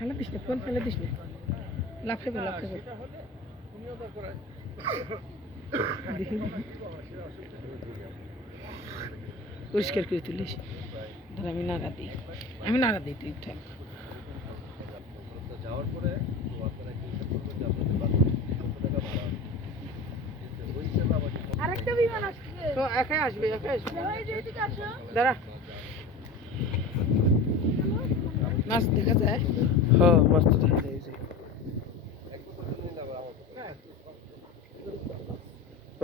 ফেলে দিস না, ফোন ফেলে দিস না, লাফাইবো লাফাইবো। পরিষ্কার করে তুলিস। ধর আমি নাড়া দিই, আমি নাড়া দিই, তুই থাক। আরেকটা বিমান আসছে। তো একাই আসবে, একাই আসবে। দাঁড়া, মাছ দেখা যায়? হ্যাঁ, মাছ তো দেখা যায়।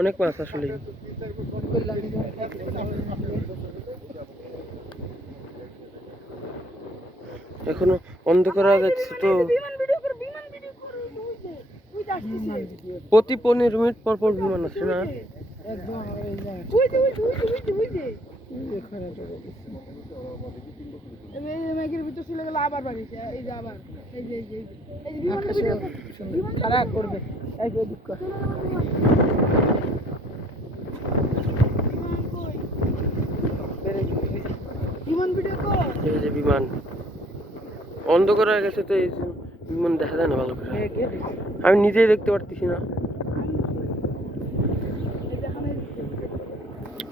অনেক মাছ আসলে। এখনো অন্ধকার যাচ্ছে তো, প্রতি 15 মিনিট পর পর বিমান আছে না? একদম মেঘের ভিতর চলে গেল, আবার বাড়িছে। এই যে আবার এই যে খারাপ করবে। এই যে দুঃখ বিমান ভিডিও কর। এই যে বিমান অন্ধকার হয়ে গেছে তো, এই যে বিমান দেখা যায় না ভালো করে। আমি নিজেই দেখতে পারতেছি না,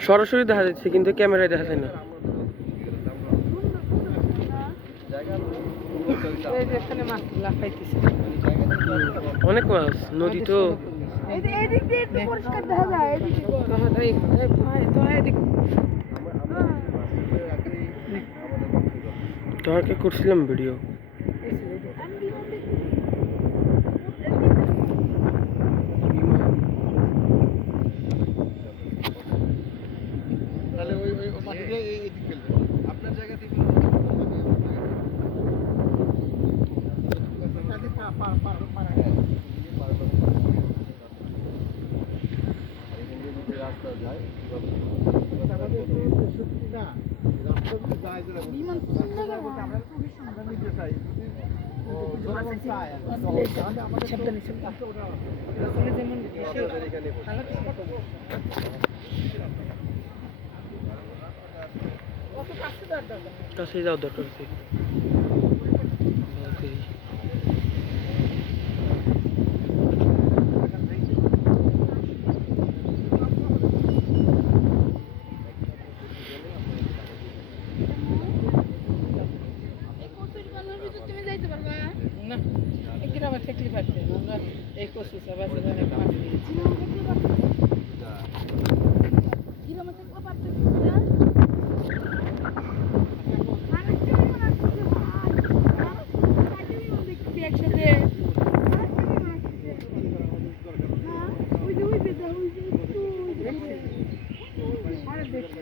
সরাসরি দেখা যাচ্ছে কিন্তু ক্যামেরায় দেখা যায় না। এই যে এখানে মাছ লাফাইতেছে, অনেক মাছ, নদী তো। এদিক দিয়ে একটু পরিষ্কার দেখা যায়, এদিকে তোমাকে করছিলাম ভিডিও। কাছে যাও দরকার আছে। তুমি যাইতে পারবা না, এই গ্রামে থাকলে পারছে না। আমরা এই কচু চাবা অনেক মাছ পেয়েছি। আরে দেখছি